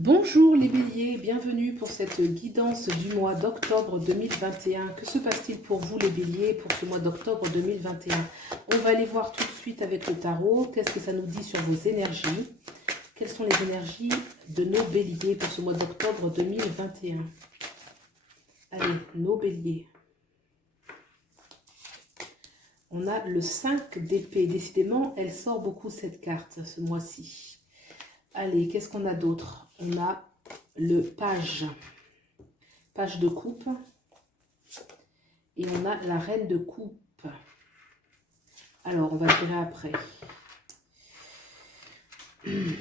Bonjour les béliers, bienvenue pour cette guidance du mois d'octobre 2021. Que se passe-t-il pour vous les béliers pour ce mois d'octobre 2021? On va aller voir tout de suite avec le tarot. Qu'est-ce que ça nous dit sur vos énergies? Quelles sont les énergies de nos béliers pour ce mois d'octobre 2021? Allez, nos béliers. On a le 5 d'épée. Décidément, elle sort beaucoup cette carte ce mois-ci. Allez, qu'est-ce qu'on a d'autre? On a le page de coupe. Et on a la reine de coupe. Alors, on va tirer après. Il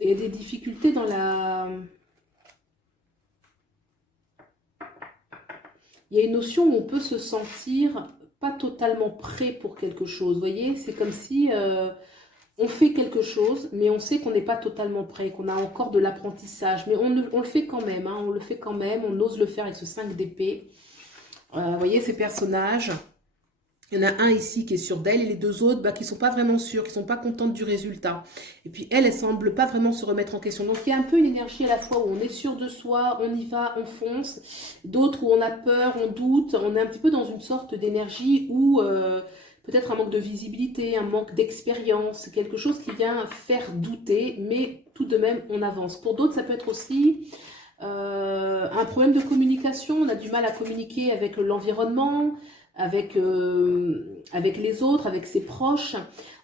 y a des difficultés dans la... Il y a une notion où on peut se sentir pas totalement prêt pour quelque chose. Vous voyez, c'est comme si... on fait quelque chose, mais on sait qu'on n'est pas totalement prêt, qu'on a encore de l'apprentissage. Mais on le fait quand même, hein, on le fait quand même, on ose le faire avec ce 5 d'épée. Vous voyez ces personnages, il y en a un ici qui est sûr d'elle et les deux autres qui ne sont pas vraiment sûrs, qui ne sont pas contentes du résultat. Et puis elle ne semble pas vraiment se remettre en question. Donc il y a un peu une énergie à la fois où on est sûr de soi, on y va, on fonce. D'autres où on a peur, on doute, on est un petit peu dans une sorte d'énergie où... peut-être un manque de visibilité, un manque d'expérience, quelque chose qui vient faire douter, mais tout de même, on avance. Pour d'autres, ça peut être aussi un problème de communication. On a du mal à communiquer avec l'environnement, avec les autres, avec ses proches.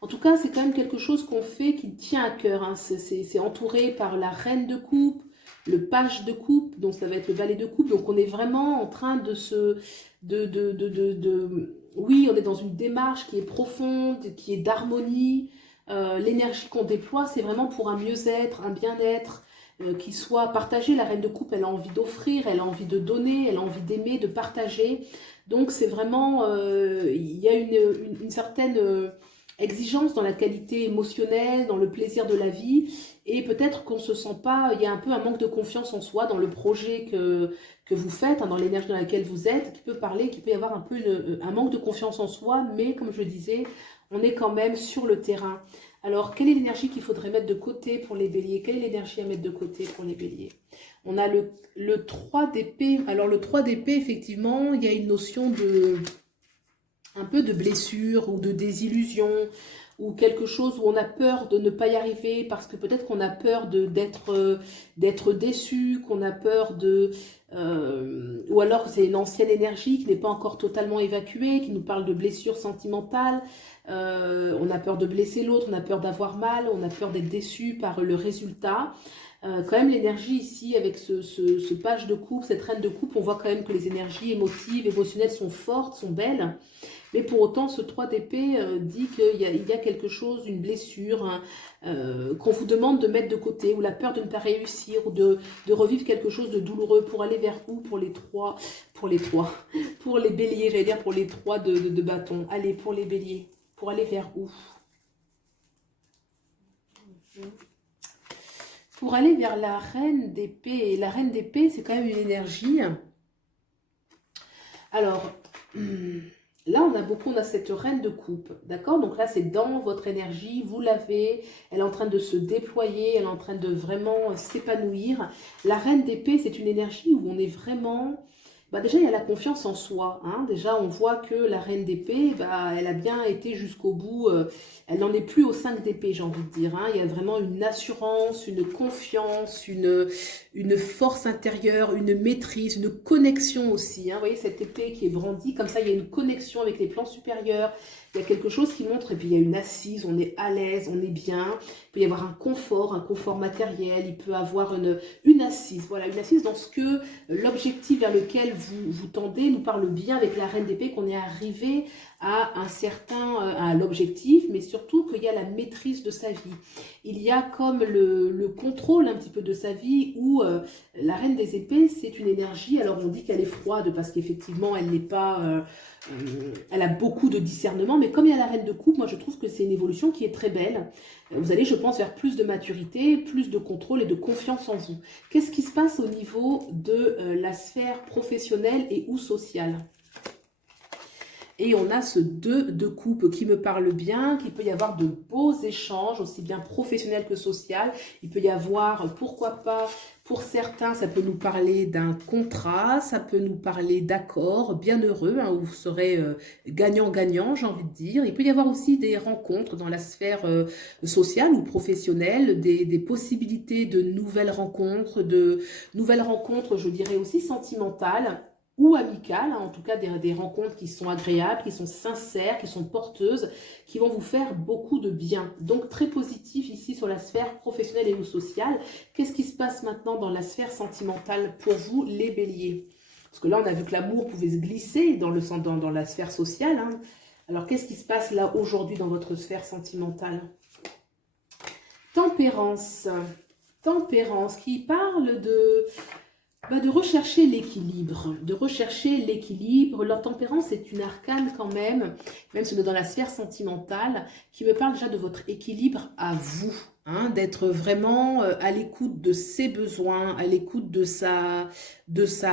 En tout cas, c'est quand même quelque chose qu'on fait qui tient à cœur. Hein. C'est entouré par la reine de coupe, le page de coupe, donc ça va être le valet de coupe. Donc on est vraiment en train de se... Oui, on est dans une démarche qui est profonde, qui est d'harmonie. L'énergie qu'on déploie, c'est vraiment pour un mieux-être, un bien-être qui soit partagé. La reine de coupe, elle a envie d'offrir, elle a envie de donner, elle a envie d'aimer, de partager. Donc c'est vraiment, il y a une certaine exigence dans la qualité émotionnelle, dans le plaisir de la vie. Et peut-être qu'on ne se sent pas, il y a un peu un manque de confiance en soi dans le projet que vous faites, hein, dans l'énergie dans laquelle vous êtes, qui peut parler, qui peut y avoir un peu un manque de confiance en soi, mais comme je le disais, on est quand même sur le terrain. Alors, quelle est l'énergie qu'il faudrait mettre de côté pour les béliers? Quelle est l'énergie à mettre de côté pour les béliers? On a le 3 d'épée. Alors, le 3 d'épée, effectivement, il y a une notion de... un peu de blessure ou de désillusion, ou quelque chose où on a peur de ne pas y arriver parce que peut-être qu'on a peur d'être déçu, qu'on a peur de... ou alors c'est une ancienne énergie qui n'est pas encore totalement évacuée, qui nous parle de blessures sentimentales. On a peur de blesser l'autre, on a peur d'avoir mal, on a peur d'être déçu par le résultat. Quand même l'énergie ici avec ce page de coupe, cette reine de coupe, on voit quand même que les énergies émotives, émotionnelles sont fortes, sont belles. Mais pour autant, ce 3 d'épée dit qu'il y a quelque chose, une blessure, hein, qu'on vous demande de mettre de côté, ou la peur de ne pas réussir, ou de revivre quelque chose de douloureux. Pour aller vers où? Pour les trois, pour les béliers, j'allais dire pour les 3 de bâton. Allez, pour les béliers, pour aller vers où? Pour aller vers la reine d'épée. La reine d'épée, c'est quand même une énergie. Alors... là, on a cette reine de coupe, d'accord? Donc là, c'est dans votre énergie, vous l'avez, elle est en train de se déployer, elle est en train de vraiment s'épanouir. La reine d'épée, c'est une énergie où on est vraiment... déjà, il y a la confiance en soi. Hein. Déjà, on voit que la reine d'épée, elle a bien été jusqu'au bout. Elle n'en est plus au 5 d'épée, j'ai envie de dire. Hein. Il y a vraiment une assurance, une confiance, une force intérieure, une maîtrise, une connexion aussi. Hein. Vous voyez, cette épée qui est brandie, comme ça, il y a une connexion avec les plans supérieurs. Il y a quelque chose qui montre, et puis il y a une assise, on est à l'aise, on est bien. Il peut y avoir un confort matériel. Il peut avoir une assise, voilà, une assise dans ce que l'objectif vers lequel vous tendez nous parle bien avec la reine d'épée, qu'on est arrivé à à l'objectif, mais surtout qu'il y a la maîtrise de sa vie. Il y a comme le contrôle un petit peu de sa vie où la reine des épées, c'est une énergie, alors on dit qu'elle est froide parce qu'effectivement elle n'est pas... elle a beaucoup de discernement, mais comme il y a la reine de coupe, moi je trouve que c'est une évolution qui est très belle. Vous allez, je pense, vers plus de maturité, plus de contrôle et de confiance en vous. Qu'est-ce qui se passe au niveau de la sphère professionnelle et ou sociale? Et on a ce 2 de coupe qui me parle bien, qu'il peut y avoir de beaux échanges, aussi bien professionnels que sociaux. Il peut y avoir, pourquoi pas, pour certains, ça peut nous parler d'un contrat, ça peut nous parler d'accords bien heureux, hein, où vous serez gagnant-gagnant, j'ai envie de dire. Il peut y avoir aussi des rencontres dans la sphère sociale ou professionnelle, des possibilités de nouvelles rencontres, je dirais aussi sentimentales ou amicales, hein, en tout cas des rencontres qui sont agréables, qui sont sincères, qui sont porteuses, qui vont vous faire beaucoup de bien. Donc très positif ici sur la sphère professionnelle et ou sociale. Qu'est-ce qui se passe maintenant dans la sphère sentimentale pour vous, les béliers? Parce que là, on a vu que l'amour pouvait se glisser dans la sphère sociale, hein. Alors, qu'est-ce qui se passe là aujourd'hui dans votre sphère sentimentale? Tempérance. Tempérance qui parle de rechercher l'équilibre, Leur tempérance est une arcane quand même si on est dans la sphère sentimentale, qui me parle déjà de votre équilibre à vous, hein, d'être vraiment à l'écoute de ses besoins, à l'écoute de sa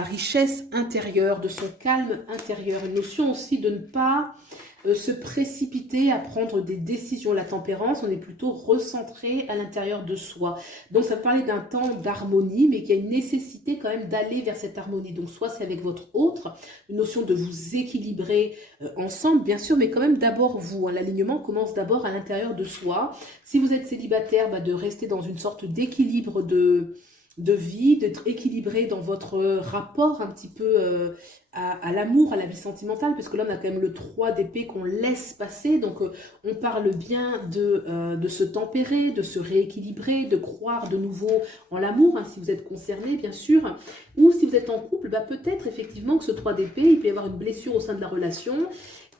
richesse intérieure, de son calme intérieur. Une notion aussi de ne pas se précipiter à prendre des décisions. La tempérance, on est plutôt recentré à l'intérieur de soi. Donc ça parlait d'un temps d'harmonie, mais qu'il y a une nécessité quand même d'aller vers cette harmonie. Donc soit c'est avec votre autre, une notion de vous équilibrer ensemble, bien sûr, mais quand même d'abord vous, hein. L'alignement commence d'abord à l'intérieur de soi. Si vous êtes célibataire, de rester dans une sorte d'équilibre de vie, d'être équilibré dans votre rapport un petit peu à l'amour, à la vie sentimentale, parce que là on a quand même le 3 d'épée qu'on laisse passer, donc on parle bien de se tempérer, de se rééquilibrer, de croire de nouveau en l'amour, hein, si vous êtes concerné bien sûr, ou si vous êtes en couple, peut-être effectivement que ce 3 d'épée, il peut y avoir une blessure au sein de la relation,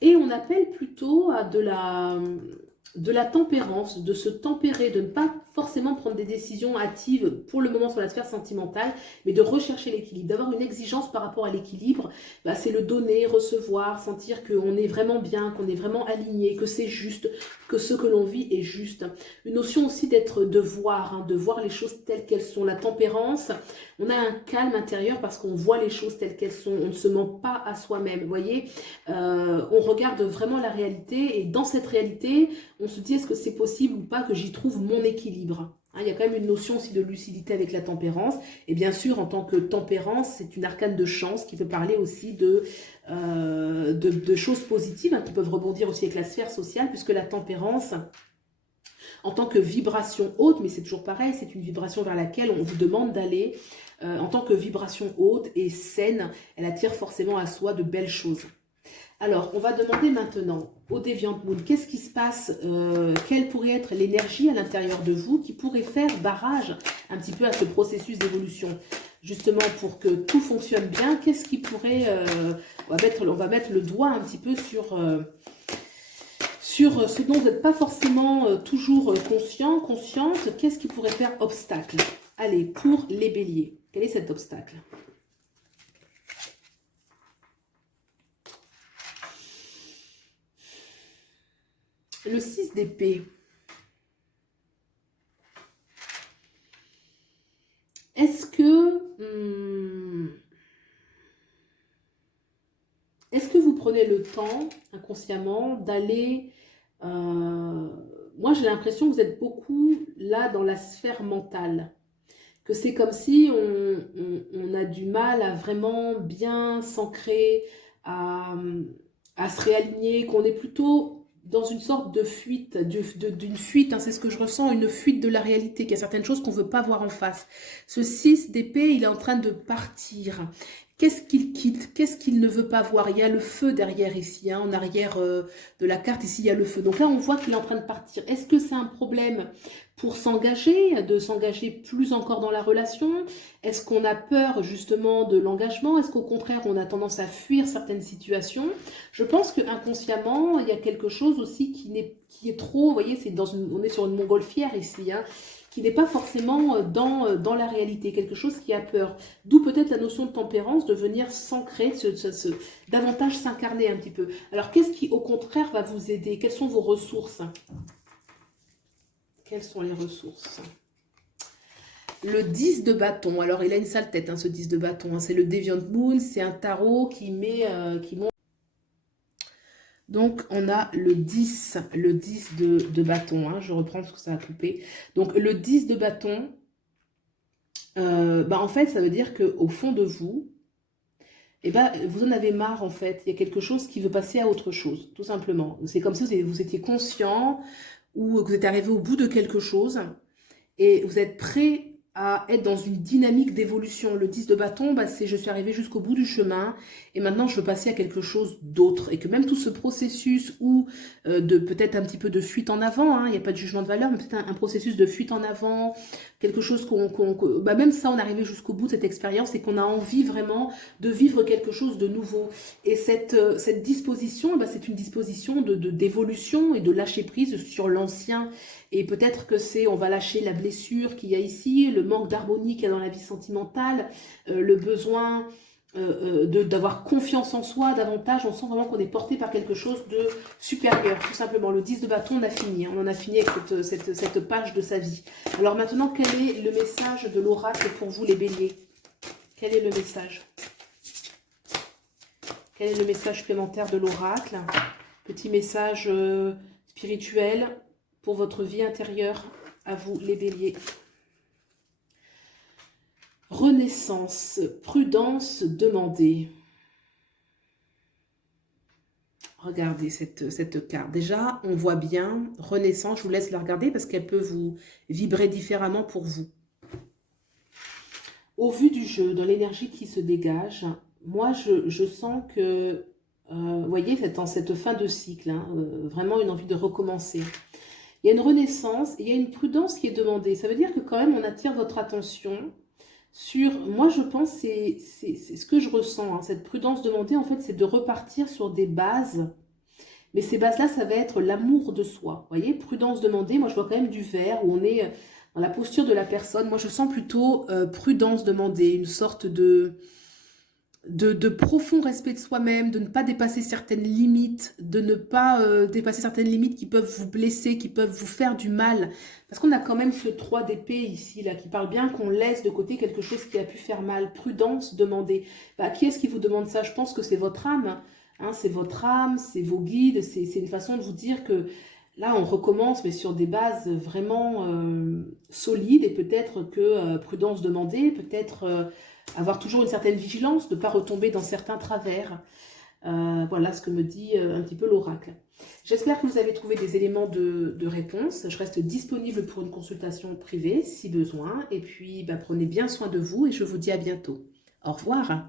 et on appelle plutôt à de la tempérance, de se tempérer, de ne pas forcément prendre des décisions hâtives pour le moment sur la sphère sentimentale, mais de rechercher l'équilibre, d'avoir une exigence par rapport à l'équilibre. C'est le donner, recevoir, sentir qu'on est vraiment bien, qu'on est vraiment aligné, que c'est juste, que ce que l'on vit est juste. Une notion aussi de voir les choses telles qu'elles sont. La tempérance, on a un calme intérieur parce qu'on voit les choses telles qu'elles sont, on ne se ment pas à soi-même, vous voyez, on regarde vraiment la réalité, et dans cette réalité, on se dit est-ce que c'est possible ou pas que j'y trouve mon équilibre, hein. Il y a quand même une notion aussi de lucidité avec la tempérance, et bien sûr en tant que tempérance, c'est une arcane de chance qui peut parler aussi de choses positives, hein, qui peuvent rebondir aussi avec la sphère sociale, puisque la tempérance, en tant que vibration haute, mais c'est toujours pareil, c'est une vibration vers laquelle on vous demande d'aller, en tant que vibration haute et saine, elle attire forcément à soi de belles choses. Alors, on va demander maintenant au Deviant Moon, qu'est-ce qui se passe, quelle pourrait être l'énergie à l'intérieur de vous qui pourrait faire barrage un petit peu à ce processus d'évolution, justement pour que tout fonctionne bien. Qu'est-ce qui pourrait, on va mettre le doigt un petit peu sur ce dont vous n'êtes pas forcément toujours consciente, qu'est-ce qui pourrait faire obstacle? Allez, pour les béliers, quel est cet obstacle? Le 6 d'épée. Est-ce que vous prenez le temps, inconsciemment, d'aller... moi, j'ai l'impression que vous êtes beaucoup là dans la sphère mentale. Que c'est comme si on a du mal à vraiment bien s'ancrer, à se réaligner, qu'on est plutôt dans une sorte de fuite, d'une fuite, hein, c'est ce que je ressens, une fuite de la réalité, qu'il y a certaines choses qu'on ne veut pas voir en face. Ce 6 d'épée, il est en train de partir. Qu'est-ce qu'il quitte? Qu'est-ce qu'il ne veut pas voir? Il y a le feu derrière ici, hein, en arrière de la carte, ici il y a le feu. Donc là, on voit qu'il est en train de partir. Est-ce que c'est un problème pour s'engager, de s'engager plus encore dans la relation? Est-ce qu'on a peur justement de l'engagement? Est-ce qu'au contraire, on a tendance à fuir certaines situations? Je pense qu'inconsciemment, il y a quelque chose aussi qui est trop, vous voyez, on est sur une montgolfière ici, hein, qui n'est pas forcément dans la réalité, quelque chose qui a peur. D'où peut-être la notion de tempérance, de venir s'ancrer, davantage s'incarner un petit peu. Alors, qu'est-ce qui, au contraire, va vous aider? Quelles sont vos ressources? Quelles sont les ressources? Le 10 de bâton. Alors, il a une sale tête, hein, ce 10 de bâton. Hein. C'est le Deviant Moon, c'est un tarot qui montre Donc, on a le 10 de bâton. Hein, je reprends parce que ça a coupé. Donc, le 10 de bâton, en fait, ça veut dire qu'au fond de vous, vous en avez marre, en fait. Il y a quelque chose qui veut passer à autre chose, tout simplement. C'est comme si vous étiez conscient ou que vous êtes arrivé au bout de quelque chose et vous êtes prêt à être dans une dynamique d'évolution. Le 10 de bâton, c'est je suis arrivé jusqu'au bout du chemin et maintenant je veux passer à quelque chose d'autre. Et que même tout ce processus ou de peut-être un petit peu de fuite en avant, hein, il n'y a pas de jugement de valeur, mais peut-être un processus de fuite en avant, quelque chose même ça, on est arrivé jusqu'au bout de cette expérience et qu'on a envie vraiment de vivre quelque chose de nouveau. Et cette disposition, c'est une disposition d'évolution et de lâcher prise sur l'ancien. Et peut-être que on va lâcher la blessure qu'il y a ici, le manque d'harmonie qu'il y a dans la vie sentimentale, le besoin d'avoir confiance en soi davantage. On sent vraiment qu'on est porté par quelque chose de supérieur, tout simplement. Le 10 de bâton, on a fini. On en a fini avec cette page de sa vie. Alors maintenant, quel est le message de l'oracle pour vous, les béliers? Quel est le message? Quel est le message supplémentaire de l'oracle? Petit message spirituel pour votre vie intérieure, à vous les béliers. Renaissance, prudence demandée. Regardez cette carte. Déjà, on voit bien Renaissance, je vous laisse la regarder parce qu'elle peut vous vibrer différemment pour vous. Au vu du jeu, dans l'énergie qui se dégage, moi je sens que, vous voyez, dans cette fin de cycle, hein, vraiment une envie de recommencer. Il y a une renaissance, il y a une prudence qui est demandée. Ça veut dire que quand même, on attire votre attention sur... Moi, je pense, c'est ce que je ressens. Hein, cette prudence demandée, en fait, c'est de repartir sur des bases. Mais ces bases-là, ça va être l'amour de soi. Vous voyez, prudence demandée, moi, je vois quand même du vert où on est dans la posture de la personne. Moi, je sens plutôt prudence demandée, une sorte de profond respect de soi-même, de ne pas dépasser certaines limites, de ne pas dépasser certaines limites qui peuvent vous blesser, qui peuvent vous faire du mal. Parce qu'on a quand même ce 3 d'épée ici, là, qui parle bien qu'on laisse de côté quelque chose qui a pu faire mal. Prudence demandée. Qui est-ce qui vous demande ça? Je pense que c'est votre âme. Hein, c'est votre âme, c'est vos guides, c'est une façon de vous dire que là, on recommence, mais sur des bases vraiment solides, et peut-être que prudence demandée, peut-être avoir toujours une certaine vigilance, ne pas retomber dans certains travers. Voilà ce que me dit un petit peu l'oracle. J'espère que vous avez trouvé des éléments de réponse. Je reste disponible pour une consultation privée si besoin. Et puis, prenez bien soin de vous et je vous dis à bientôt. Au revoir.